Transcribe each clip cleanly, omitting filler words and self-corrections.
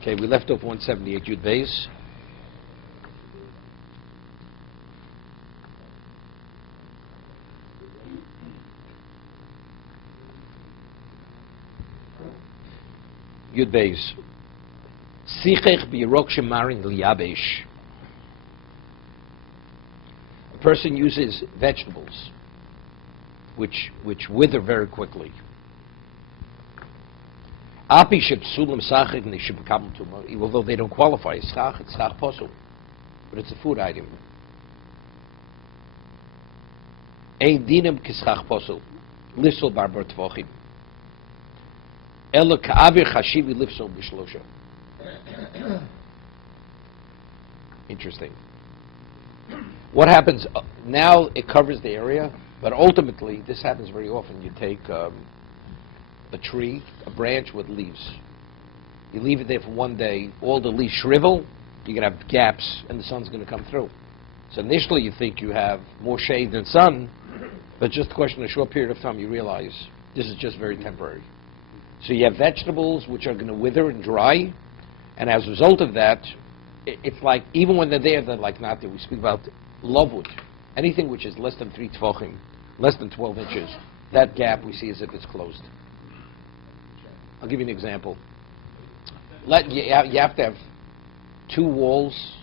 Okay, we left off 178 Yud Beis. Yud Beis. Sichech b'yirok shemarin liyabesh. A person uses vegetables which wither very quickly. Api shepsulim sachid nishibkam tuma. Although they don't qualify, it's schach posel, but it's a food item. Ein dinam kischach posel, lifsol barbar tvochim. Ela ka'avir chashivi lifsol b'shlosha. Interesting. What happens now? It covers the area, but ultimately, this happens very often. You take a tree, a branch with leaves. You leave it there for one day, all the leaves shrivel, you're going to have gaps, and the sun's going to come through. So initially you think you have more shade than sun, but just a question of a short period of time you realize this is just very temporary. So you have vegetables which are going to wither and dry, and as a result of that, it's like, even when they're like not there. We speak about lovewood. Anything which is less than 3 tefachim, less than 12 inches, that gap we see as if it's closed. I'll give you an example. You have to have 2 walls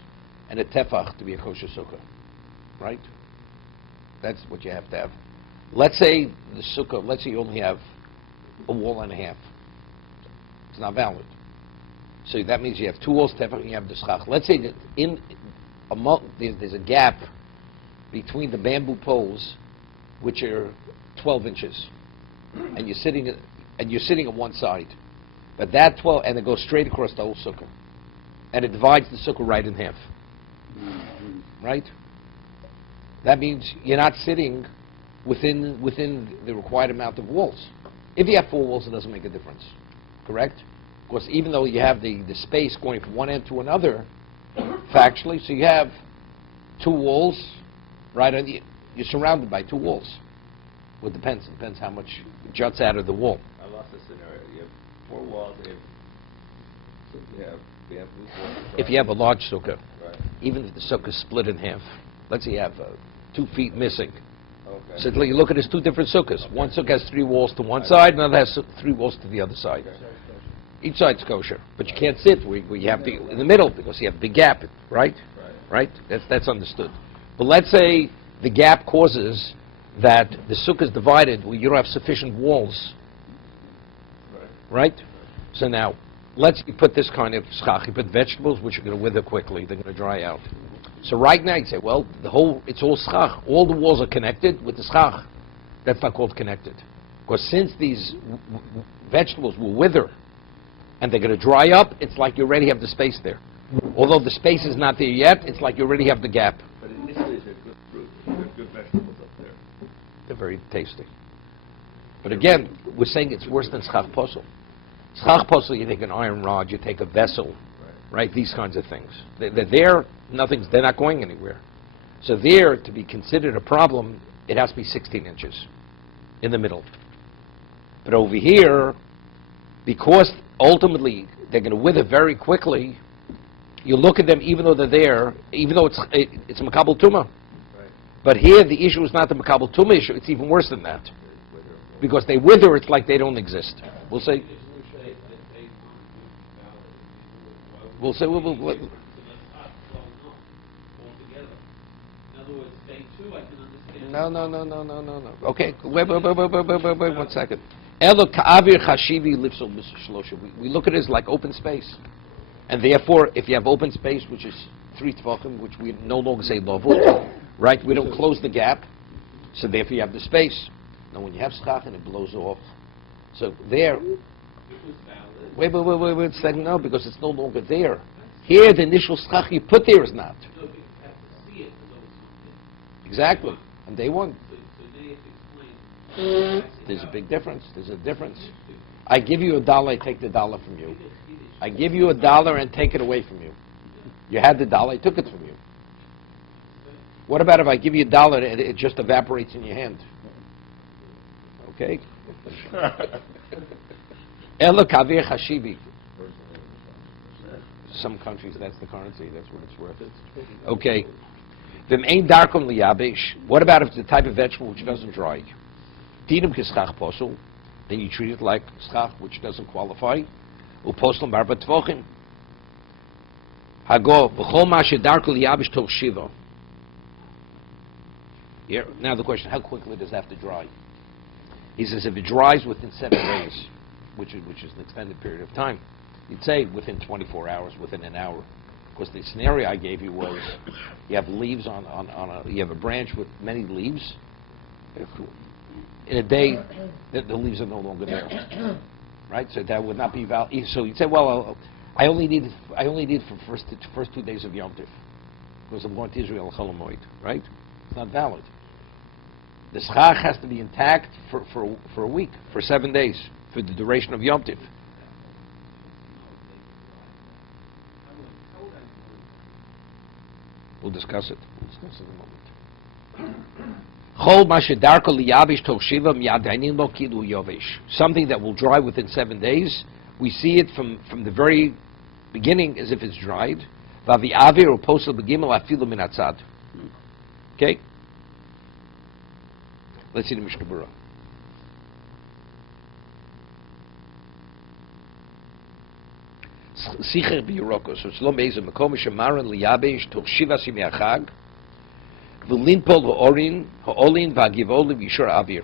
and a tefach to be a kosher sukkah, right? That's what you have to have. Let's say the sukkah, let's say you only have a wall and a half. It's not valid. So that means you have 2 walls, tefach, and you have the schach. Let's say that there's a gap between the bamboo poles, which are 12 inches, and you're sitting on one side, but that 12, and it goes straight across the whole sukkah, and it divides the sukkah right in half, right? That means you're not sitting within the required amount of walls. If you have 4 walls, it doesn't make a difference, correct? Of course, even though you have the space going from one end to another, factually, so you have 2 walls, right? You're surrounded by 2 walls. Well, it depends how much juts out of the wall. I lost the scenario. You have 4 walls. If you have a large sukkah, right, even if the sukkah is split in half, let's say you have 2 feet missing. Okay. So you look at it as 2 different sukkahs. Okay. One sukkah has 3 walls to one side, another has 3 walls to the other side. Okay. Each side's kosher, but you can't sit where you have to in the middle because you have a big gap, right? Right? That's understood. But let's say the gap causes that the sukkah is divided where you don't have sufficient walls, right? So now, let's put this kind of schach. You put vegetables which are going to wither quickly; they're going to dry out. So right now you say, well, it's all schach. All the walls are connected with the schach. That's not called connected, because since these vegetables will wither and they're going to dry up, it's like you already have the space there. Although the space is not there yet, it's like you already have the gap. But initially, they're good fruit. They're good vegetables up there. They're very tasty. But again, we're saying it's worse than schach posel. Schach posel, you take an iron rod, you take a vessel, right? These kinds of things. They're there, they're not going anywhere. So there, to be considered a problem, it has to be 16 inches in the middle. But over here, because ultimately they're going to wither very quickly, you look at them even though they're there, even though it's makabel tumah. Right. But here the issue is not the makabel tumah issue, it's even worse than that. Because they wither, it's like they don't exist. We'll say... No. Okay, wait 1 second. We look at it as like open space. And therefore, if you have open space, which is 3 tefachim, which we no longer say lavut, right? We don't close the gap, so therefore you have the space. Now when you have schach and it blows off, so there... Wait a second, no, because it's no longer there. Here, the initial schach you put there is not. Exactly, on day 1. There's a big difference. There's a difference. I give you $1, I take the $1 from you. I give you $1 and take it away from you. You had the $1, I took it from you. What about if I give you $1 and it just evaporates in your hand? Okay? Ela kavir chashivi. some countries, that's the currency. That's what it's worth. Okay. V'mein darkom liyabish. What about if it's a type of vegetable which doesn't dry? Dinam k'schach posel. Then you treat it like schach, which doesn't qualify. Uposel marva tvochim. Hago v'chol ma shedarko liyabish toch shiva. Here, now the question: how quickly does it have to dry? He says if it dries within 7 days, which is an extended period of time, you'd say within 24 hours, within an hour. Because the scenario I gave you was you have leaves you have a branch with many leaves. In a day, the leaves are no longer there, right? So that would not be valid. So you'd say, well, I only need for first 2 days of Yom Tov because I'm going to Israel Cholamoid, right? It's not valid. The schach has to be intact for a week, for 7 days, for the duration of Yom Tov. We'll discuss it. In a moment. Something that will dry within 7 days. We see it from the very beginning as if it's dried. Okay? Let's see the Mishna Berura. Sicher biyurokos. It's lo meiz makom shemaran liyabesh toch shivas yimei hachag. V'linpol ha'olin v'agivol v'yishur avir.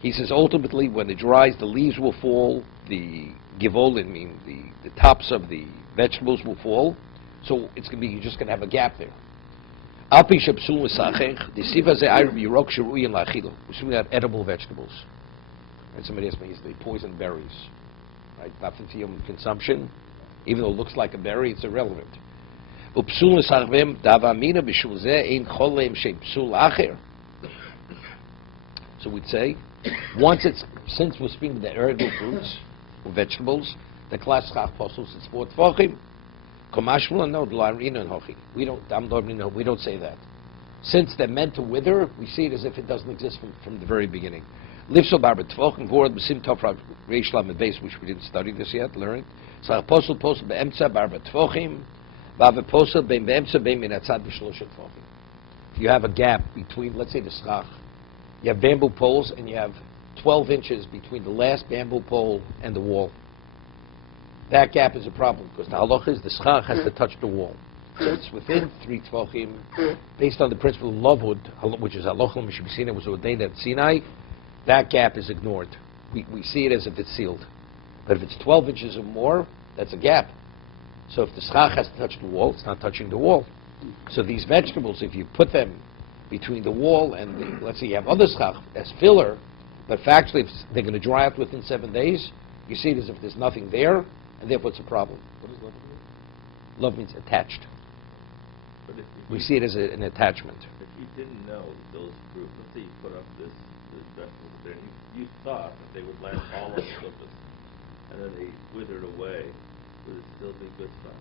He says ultimately when it dries, the leaves will fall, the givolin, mean the tops of the vegetables will fall. So it's going to be, you're just going to have a gap there. Alpi shepsul l'sachech, the siva ze ayr biyurok sheruyin la'achilo. We're talking about edible vegetables. And somebody asked me, is they poison berries? Right? Not for human consumption. Even though it looks like a berry, it's irrelevant. So we'd say, since we're speaking of the edible fruits or vegetables, the class schach posels is 4 tvochim. We don't say that. Since they're meant to wither, we see it as if it doesn't exist from the very beginning. Which we didn't study this yet, learn. If you have a gap between, let's say the schach, you have bamboo poles and you have 12 inches between the last bamboo pole and the wall. That gap is a problem because the halacha is the schach has to touch the wall. So it's within 3 tvochim, based on the principle of lovud, which is halacha l'mishbisina, was ordained at Sinai. That gap is ignored. We see it as if it's sealed. But if it's 12 inches or more, that's a gap. So if the schach has to touch the wall, it's not touching the wall. So these vegetables, if you put them between the wall and, let's say you have other schach as filler, but factually if they're going to dry out within 7 days, you see it as if there's nothing there, and therefore it's a problem. What does love mean? Love means attached. But if We see it as an attachment. If you didn't know that those fruits, let's say you put up this vegetable there, you thought that they would last all on the surface, and then they withered away, would it still be good stuff?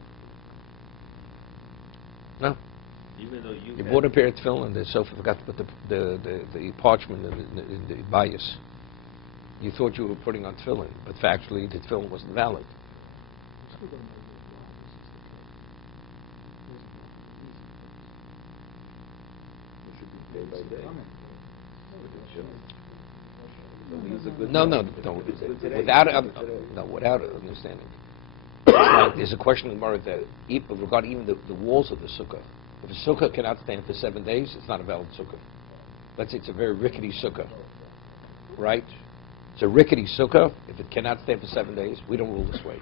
No. Even though you bought a pair of tefillin and Sophie forgot to put the parchment in the bias. You thought you were putting on tefillin, but factually the tefillin wasn't valid. day by day. No. Without understanding. Like there's a question in the Gemara that regarding even the walls of the sukkah. If a sukkah cannot stand for 7 days, it's not a valid sukkah. Let's say it's a very rickety sukkah, right? It's a rickety sukkah. If it cannot stand for 7 days, we don't rule this way.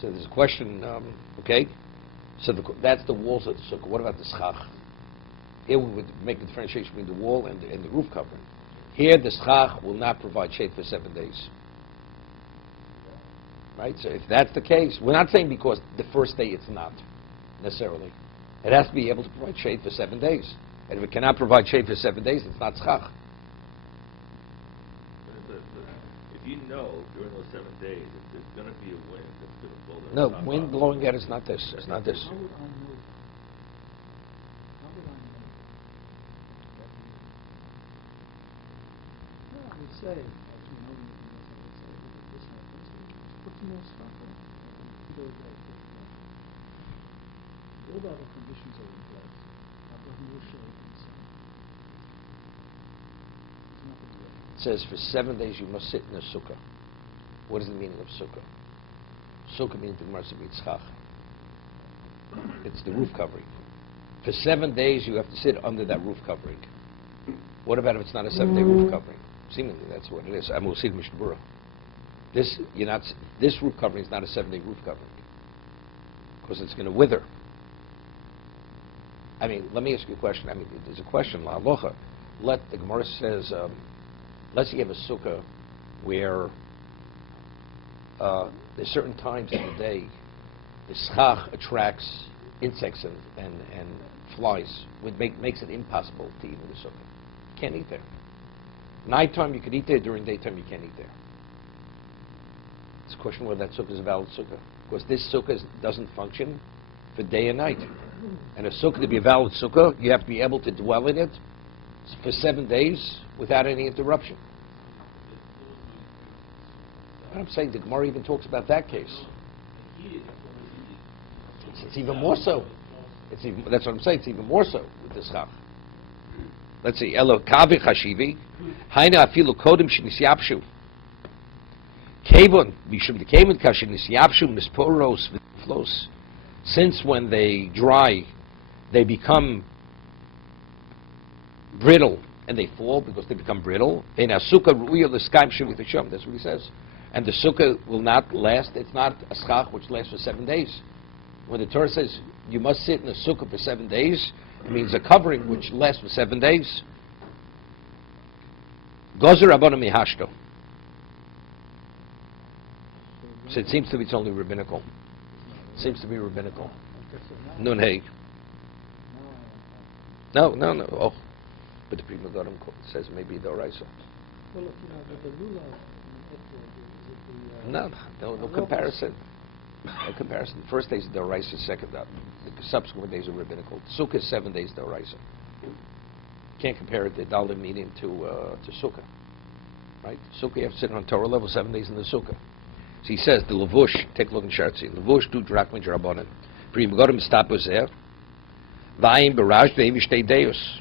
So there's a question, okay? So that's the walls of the sukkah. What about the schach? Here we would make the differentiation between the wall and the roof covering. Here the schach will not provide shade for 7 days. Right? So if that's the case, we're not saying because the first day it's not, necessarily. It has to be able to provide shade for 7 days. And if it cannot provide shade for 7 days, it's not schach. If you know during those 7 days if there's going to be a wind that's going to blow them No, top wind off. blowing out is not this. It's not this. How would I know? How would I know? I would say, as you know, this put some more stuff in. All the other conditions are in place. Abraham Moshe and so on. There's nothing left. It says for 7 days you must sit in a sukkah. What is the meaning of sukkah? Sukkah means the Gemara says it's the roof covering. For 7 days you have to sit under that roof covering. What about if it's not a 7-day roof covering? Seemingly that's what it is. I'm going to see the Mishna Berura. This roof covering is not a 7-day roof covering because it's going to wither. I mean, let me ask you a question. I mean, there's a question, la aloha. The Gemara says, let's say you have a sukkah where there's certain times of the day the schach attracts insects and flies, which makes it impossible to eat in the sukkah. You can't eat there. Nighttime you can eat there, during daytime you can't eat there. It's a question whether that sukkah is a valid sukkah. Because this sukkah doesn't function for day and night. And a sukkah, to be a valid sukkah, you have to be able to dwell in it for 7 days without any interruption. What I'm saying, the Gemara even talks about that case. It's even more so. That's what I'm saying. It's even more so with this schach. Let's see. Elo kavi chashivi, haina afilu kodim shenisyapshu. Kevon mishum the kevon kashin nisyapshu misporos v'flos. Since when they dry, they become brittle and they fall because they become brittle. In a sukkah ruya l'skaim shuvitashum. That's what he says. And the sukkah will not last. It's not a schach which lasts for 7 days. When the Torah says you must sit in a sukkah for 7 days, it means a covering which lasts for 7 days. Gozer Rabbanu mihashto. So it seems to be it's only rabbinical. It seems to be rabbinical. Nun hey. No. Oh, but the Prima Godim says maybe the Oraisa. Well, the lulav, No comparison. No comparison. The first day is the Oraisa, second up. The subsequent days are rabbinical. Sukkah is 7 days the Oraisa. Can't compare it, the Dalim meaning to Sukkah. Right? Sukkah, you have to sit on Torah level 7 days in the Sukkah. So he says, the Levush, take a look in Shartzi. Levush du drakman jarabonin. Prima Godim stapos there. Vayim baraj ve'im shtei deus.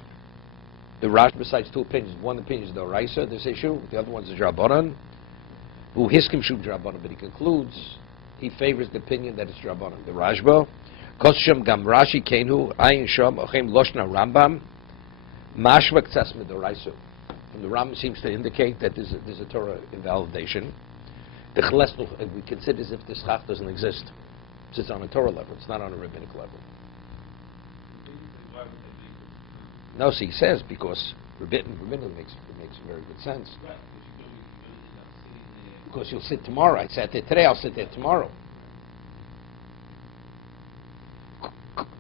The Rash besides two opinions. One opinion is the Oraisa, this issue. The other one is the Drabanan. Who hiskim shub Drabanan, but he concludes, he favors the opinion that it's Drabanan. The Rashba, Koshem gam Rashi kenu ayin shom ochem loshna Rambam mashva ktsas med Oraisu. And the Rambam seems to indicate that there's a Torah invalidation. The Chalesnuch, we consider as if the schach doesn't exist. It's on a Torah level. It's not on a rabbinic level. No, see, he says because rabbinic makes very good sense. Because you'll sit tomorrow. I sat there today. I'll sit there tomorrow.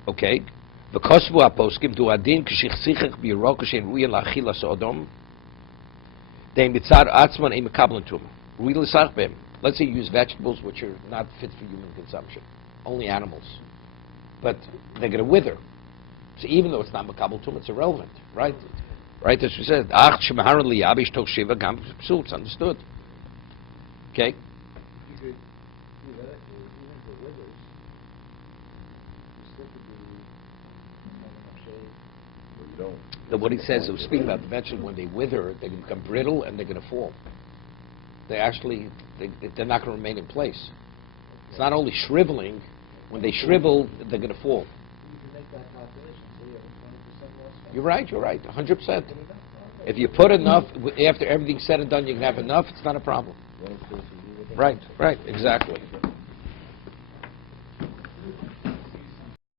Okay. The kosvu aposkim du adin k'shichsichach b'yirok k'shen ruya la'achila sodom. They mitzad atzman ein mekablantum. Ruya l'sach b'hem. Let's say you use vegetables which are not fit for human consumption, only animals, but they're going to wither. So even though it's not mekablantum, it's irrelevant, right? Right, as we said, ach shemaharon liyabish tok shiva gam psul. It's understood. Okay. You could theoretically, even for withers, you still could do shade. You don't. What he says, he was speaking about the vegetable, when they wither, they can become brittle and they're going to fall. They're not going to remain in place. It's not only shriveling. When they shrivel, they're going to fall. You can make that calculation. So you have 20% loss. You're right, 100%. If you put enough, after everything's said and done, you can have enough, it's not a problem. Right, exactly.